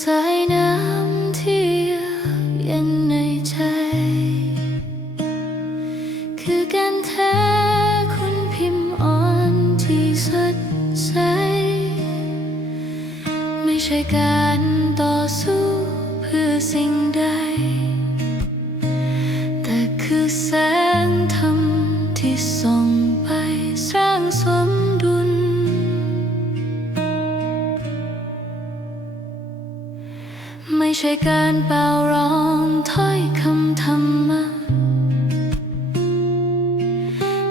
สายน้ำที่เยือกเย็นในใจ คือการแท้คุณพิมพ์อ่อนที่สดใส ไม่ใช่การต่อสู้เพื่อสิ่งใด แต่คือแสงธ ช่การเป่าร้องถ้อยคำธรรมะ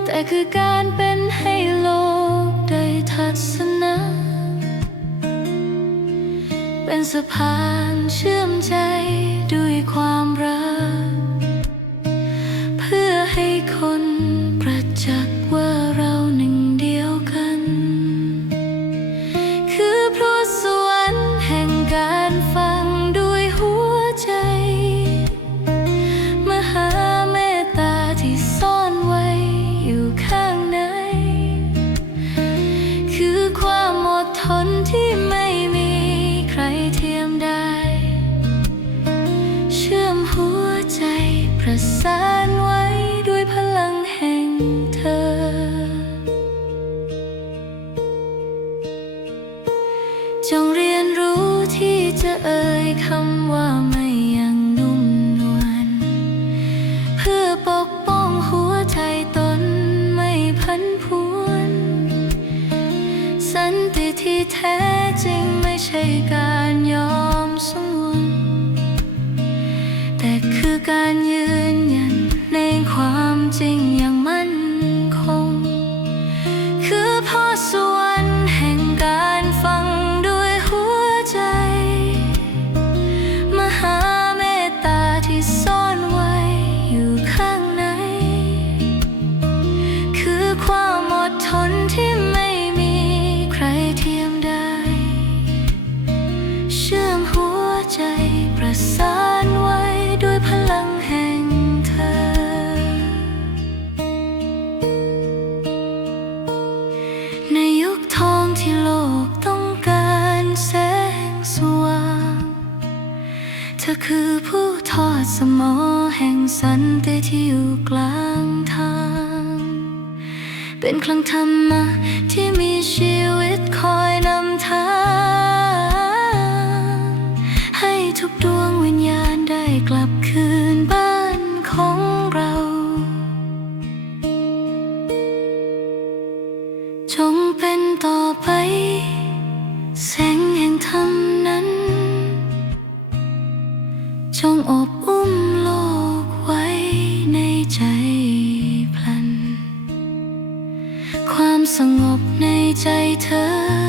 แต่คือการเป็นให้โลกได้ทัศนะ เป็นสะพานเชื่อมใจด้วยความรัก เพื่อให้คนประจักษ์ว่าเรา ประสานไว้ด้วยพลังแห่งเธอ จงเรียนรู้ที่จะเอ่ยคำว่าไม่ยังนุ่มนวลเพื่อปกป้องหัวใจตนไม่พันพวน สันติที่แท้จริงไม่ใช่การยอมสง ว คือผู้ทอดสมอแห่งสันติที่อยู่กลางทาง เป็นคลังธรรมะที่มีชีวิตคอยนำทาง ให้ทุกดวงวิญญาณได้กลับคืนบ้านของเรา จงเป็นต่อไปแส อบอุ้มโลกไว้ในใจพลัน ความสงบในใจเธอ